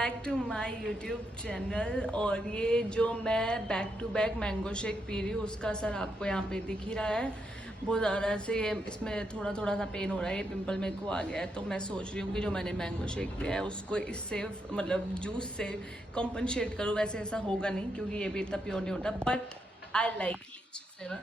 Back to my YouTube channel. और ये जो मैं back to back mango shake पी रही हूँ उसका असर आपको यहाँ पे दिख ही रहा है। बहुत ज़्यादा से इसमें थोड़ा थोड़ा सा पेन हो रहा है, ये पिंपल मेरे को आ गया है। तो मैं सोच रही हूँ कि जो मैंने मैंगो शेक पिया है उसको इससे मतलब जूस से कॉम्पनसेट करूँ। वैसे ऐसा होगा नहीं क्योंकि ये भी इतना प्योर नहीं होता, बट आई लाइक लीची फ्लेवर,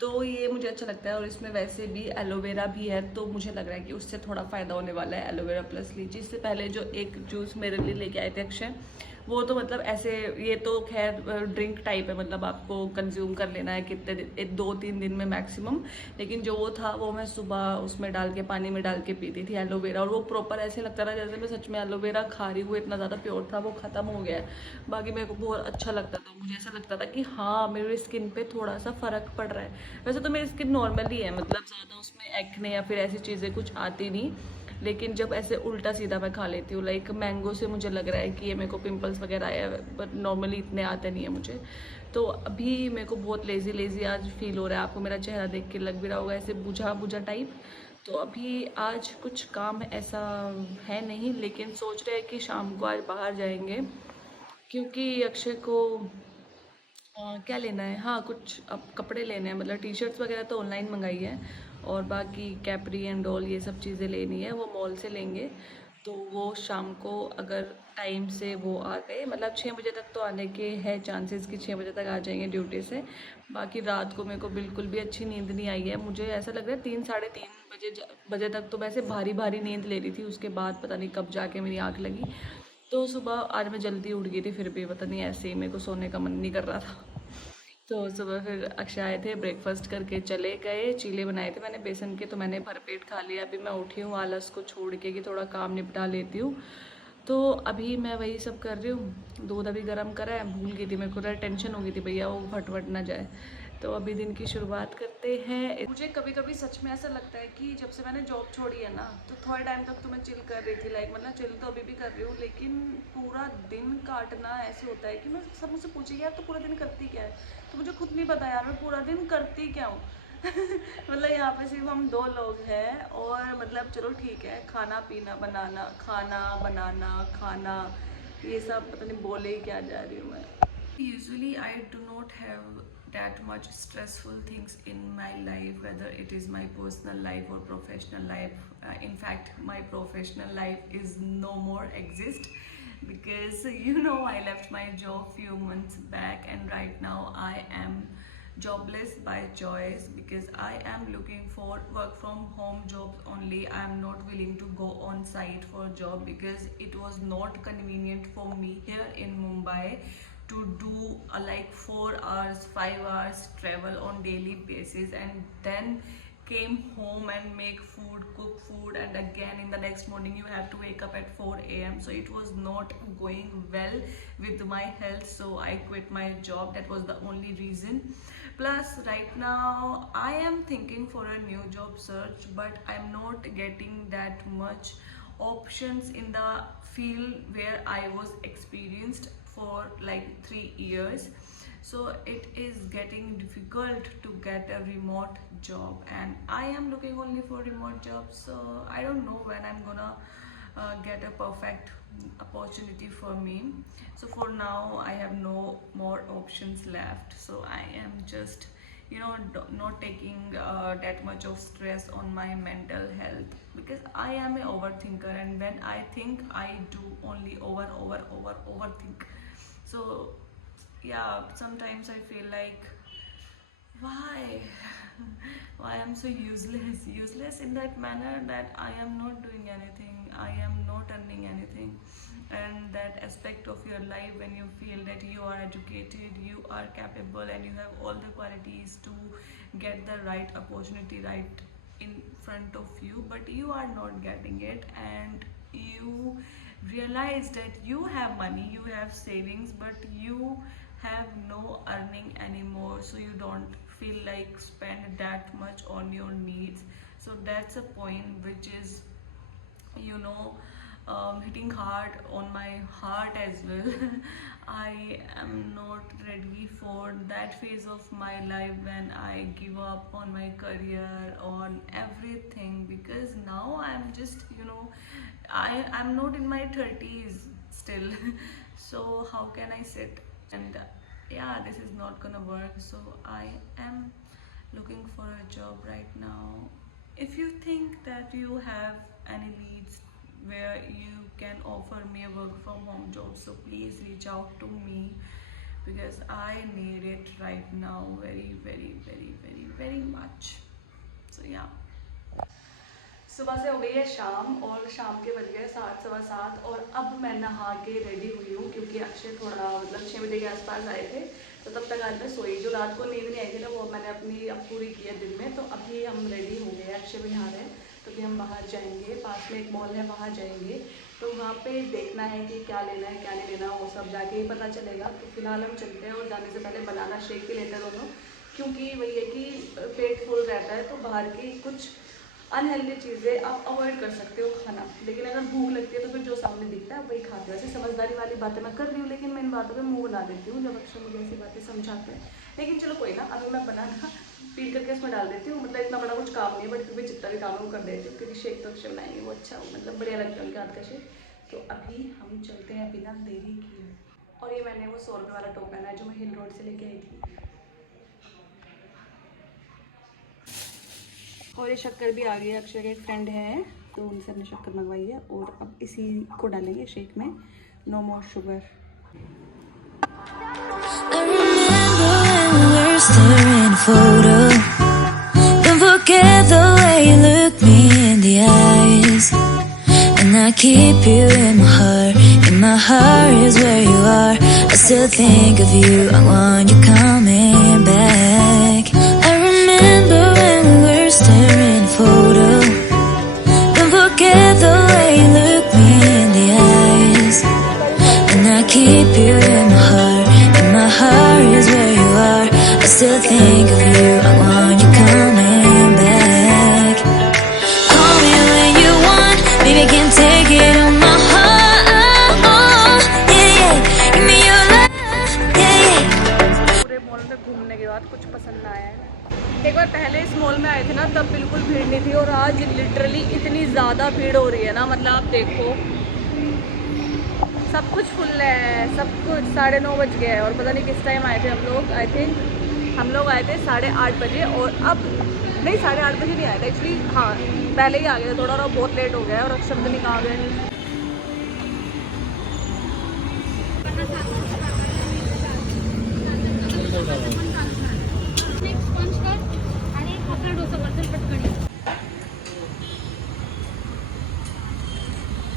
तो ये मुझे अच्छा लगता है। और इसमें वैसे भी एलोवेरा भी है, तो मुझे लग रहा है कि उससे थोड़ा फ़ायदा होने वाला है। एलोवेरा प्लस लीची। इससे पहले जो एक जूस मेरे लिए लेके आए थे अक्षय, वो तो मतलब ऐसे, ये तो खैर ड्रिंक टाइप है, मतलब आपको कंज्यूम कर लेना है कितने दिन, 2-3 दिन में मैक्सिमम। लेकिन जो वो था वो मैं सुबह उसमें डाल के, पानी में डाल के पीती थी एलोवेरा, और वो प्रॉपर ऐसे लगता था जैसे मैं सच में एलोवेरा खा रही हूँ। इतना ज़्यादा प्योर था, वो ख़त्म हो गया है। बाकी मेरे को बहुत अच्छा लगता था, मुझे ऐसा लगता था कि हाँ मेरी स्किन पे थोड़ा सा फ़र्क पड़ रहा है। वैसे तो मेरी स्किन नॉर्मल ही है, मतलब ज़्यादा उसमें एक्ने या फिर ऐसी चीज़ें कुछ आती नहीं। लेकिन जब ऐसे उल्टा सीधा मैं खा लेती हूँ, लाइक मैंगो से मुझे लग रहा है कि ये मेरे को पिंपल्स वगैरह आया है, बट नॉर्मली इतने आते नहीं है मुझे। तो अभी मेरे को बहुत लेज़ी लेज़ी आज फील हो रहा है। आपको मेरा चेहरा देख के लग भी रहा होगा ऐसे बुझा बुझा टाइप। तो अभी आज कुछ काम ऐसा है नहीं, लेकिन सोच रहे हैं कि शाम को आज बाहर जाएंगे, क्योंकि अक्षय को क्या लेना है, हाँ कुछ अब कपड़े लेने हैं, मतलब टी शर्ट्स वगैरह तो ऑनलाइन मंगाई है, और बाकी कैपरी एंड ऑल ये सब चीज़ें लेनी है, वो मॉल से लेंगे। तो वो शाम को अगर टाइम से वो आ गए, मतलब 6 बजे तक तो आने के है चांसेस कि 6 बजे तक आ जाएंगे ड्यूटी से। बाकी रात को मेरे को बिल्कुल भी अच्छी नींद नहीं आई है। मुझे ऐसा लग रहा है 3-3:30 बजे तक तो वैसे भारी भारी नींद ले रही थी, उसके बाद पता नहीं कब जाके मेरी आँख लगी। तो सुबह आज मैं जल्दी उठ गई थी, फिर भी पता नहीं ऐसे ही मेरे को सोने का मन नहीं कर रहा था। तो सुबह फिर अक्षय आए थे, ब्रेकफास्ट करके चले गए। चीले बनाए थे मैंने बेसन के, तो मैंने भरपेट खा लिया। अभी मैं उठी हूँ आलस को छोड़ के कि थोड़ा काम निपटा लेती हूँ। तो अभी मैं वही सब कर रही हूँ। दूध अभी गर्म करा है, भूल गई थी, मेरे को टेंशन हो गई थी भैया वो फटवट ना जाए। तो अभी दिन की शुरुआत करते हैं। मुझे कभी कभी सच में ऐसा लगता है कि जब से मैंने जॉब छोड़ी है ना, तो थोड़े टाइम तक तो मैं चिल कर रही थी, लाइक मतलब चिल तो अभी भी कर रही हूँ, लेकिन पूरा दिन काटना ऐसे होता है कि मैं, सब मुझसे पूछे यार तो पूरा दिन करती क्या है, तो मुझे खुद नहीं पता यार मैं पूरा दिन करती क्या हूँ। मतलब यहाँ पे सिर्फ हम दो लोग हैं, और मतलब चलो ठीक है, खाना पीना बनाना, खाना बनाना, खाना, ये सब पता नहीं बोले ही क्या जा रही हूँ मैं। Usually, I do not have that much stressful things in my life, whether it is my personal life or professional life. In fact, my professional life is no more exist, because I left my job few months back, and right now I am jobless by choice, because I am looking for work from home jobs only. I am not willing to go on site for job because it was not convenient for me here in Mumbai to do like 4 hours 5 hours travel on daily basis, and then came home and make food, cook food, and again in the next morning you have to wake up at 4 a.m. So it was not going well with my health, so I quit my job. That was the only reason. Plus right now I am thinking for a new job search, but I'm not getting that much options in the field where I was experienced for like 3 years. So it is getting difficult to get a remote job, and I am looking only for remote jobs. So I don't know when I'm gonna get a perfect opportunity for me. So for now I have no more options left, so I am just not taking that much of stress on my mental health, because I am a overthinker, and when I think I do only overthink. So yeah, sometimes I feel like, why why I'm so useless in that manner that I am not doing anything, I am not earning anything. And that aspect of your life when you feel that you are educated, you are capable, and you have all the qualities to get the right opportunity right in front of you, but you are not getting it, and you realize that you have money, you have savings, but you have no earning anymore, so you don't feel like spend that much on your needs. So that's a point which is you know hitting hard on my heart as well. I am not ready for that phase of my life when I give up on my career, on everything, because now I'm just I'm not in my 30s. still. So how can I sit? And yeah, this is not gonna work. So I am looking for a job right now. If you think that you have any leads where you can offer me a work from home job, so please reach out to me because I need it right now very very very very very much. So yeah, सुबह से हो गई है शाम और शाम के बज गए 7, सवा 7 और अब मैं नहा के रेडी हुई हूँ क्योंकि अक्षय थोड़ा मतलब 6 बजे के आसपास आए थे तो तब तक आज मैं सोई। जो रात को नींद नहीं आई थी ना वो मैंने अपनी अब पूरी की है दिन में। तो अभी हम रेडी हो गए, अक्षय भी नहा रहे हैं तो अभी हम बाहर जाएंगे, पास में एक मॉल है वहाँ जाएंगे। तो वहाँ पे देखना है कि क्या लेना है क्या नहीं लेना, वो सब जाके ही पता चलेगा। तो फिलहाल हम चलते हैं और जाने से पहले बनाना शेक ही लेते हैं दोनों, क्योंकि वही है कि पेट फुल रहता है तो बाहर की कुछ अनहेल्दी चीज़ें आप अवॉइड कर सकते हो खाना, लेकिन अगर भूख लगती है तो फिर जो सामने दिखता है वही खाते हो। ऐसे समझदारी वाली बातें मैं कर रही हूँ लेकिन मैं इन बातों पे मुंह बना देती हूँ जब अक्सर मुझे ऐसी बातें समझाते हैं। लेकिन चलो कोई ना, अभी मैं बनाना पील करके इसमें डाल देती हूँ। मतलब इतना बड़ा कुछ काम नहीं है बट फिर भी जितना भी काम है वो कर देती हूँ क्योंकि शेक तो अक्षर बनाएंगे वो अच्छा हो, मतलब बढ़िया लगता है उनके हाथ का शेक। तो अभी हम चलते हैं बिना देरी किए। और ये मैंने वो 100 रुपये वाला टॉप पहना है जो मैं हिल रोड से लेके आई थी। और ये शक्कर भी आ गई है, अक्षय के एक फ्रेंड है तो उनसे हमने शक्कर मंगवाई है और अब इसी को डालेंगे शेक में, no more sugar. Staring photo, don't forget the way you look me in the eyes, and I keep you in my heart is where you are. I still think of you, I want you coming back. Call me when you want, baby I can take it on my heart, yeah yeah, give me your love, yeah yeah. पूरे mall में घूमने के बाद कुछ पसंद ना आया है। एक बार पहले इस मॉल में आए थे ना तब बिल्कुल भीड़ नहीं थी और आज लिटरली इतनी ज़्यादा भीड़ हो रही है ना, मतलब आप देखो सब कुछ फुल है, सब कुछ। 9:30 बज गए और पता नहीं किस टाइम आए थे हम लोग। आई थिंक हम लोग आए थे 8:30 बजे और अब नहीं 8:30 बजे नहीं आए थे एक्चुअली, हाँ पहले ही आ गए थे थोड़ा और बहुत लेट हो गया और अक्षर तो नहीं कहा गए।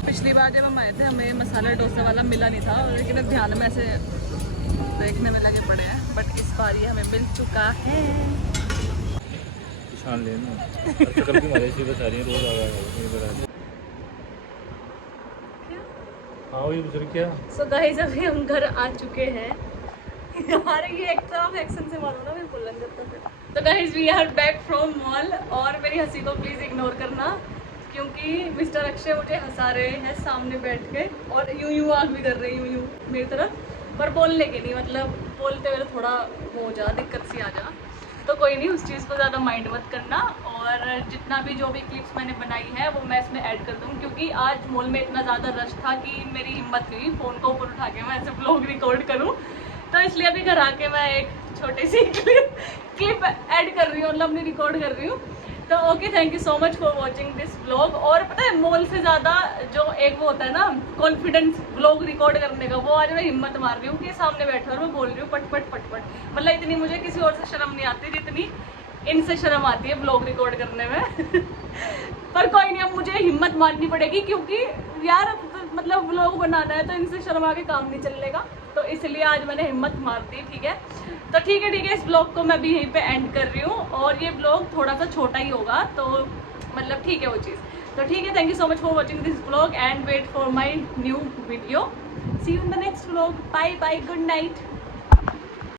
पिछली बार जब हम आए थे हमें मसाला डोसा वाला मिला नहीं था, लेकिन अब ध्यान में ऐसे देखने में लगे पड़े हैं, बट इस बार ये हमें मिल चुका है। सो गाइस अभी हम घर आ चुके हैं। यार ये एक्शन से मारो ना, मैं बोलन करता हूं। तो guys we are back from mall और मेरी हंसी को प्लीज इग्नोर करना क्योंकि मिस्टर अक्षय मुझे हंसा रहे हैं सामने बैठ के और यूं आँख भी कर रहे हैं यूं मेरी तरफ, पर बोलने के नहीं, मतलब बोलते हुए थोड़ा वो हो जा दिक्कत सी आ जा। तो कोई नहीं, उस चीज़ को ज़्यादा माइंड मत करना। और जितना भी जो भी क्लिप्स मैंने बनाई है वो मैं इसमें ऐड कर दूँ क्योंकि आज मॉल में इतना ज़्यादा रश था कि मेरी हिम्मत नहीं हुई फ़ोन को ऊपर उठा के मैं ऐसे व्लॉग रिकॉर्ड करूँ। तो इसलिए अभी घर आके मैं एक छोटी सी क्लिप ऐड कर रही हूँ, मतलब अपनी रिकॉर्ड कर रही हूँ। तो okay, thank you so much for watching this vlog. और पता है मॉल से ज़्यादा जो एक वो होता है ना कॉन्फिडेंस व्लॉग रिकॉर्ड करने का, वो आज मैं हिम्मत मार रही हूँ कि सामने बैठा और मैं बोल रही हूँ पट पट पट पट। मतलब इतनी मुझे किसी और से शर्म नहीं आती जितनी इनसे शर्म आती है व्लॉग रिकॉर्ड करने में। पर कोई नहीं, अब मुझे हिम्मत मारनी पड़ेगी क्योंकि यार मतलब व्लॉग बनाना है तो इनसे शर्म आके काम नहीं चलेगा। तो इसलिए आज मैंने हिम्मत मार दी, ठीक है। तो ठीक है, इस ब्लॉग को मैं भी यहीं पे एंड कर रही हूँ और ये ब्लॉग थोड़ा सा छोटा ही होगा, तो मतलब ठीक है वो चीज़। तो ठीक है, thank you so much for watching this blog and wait for my new video. See you in the next blog. Bye bye, good night.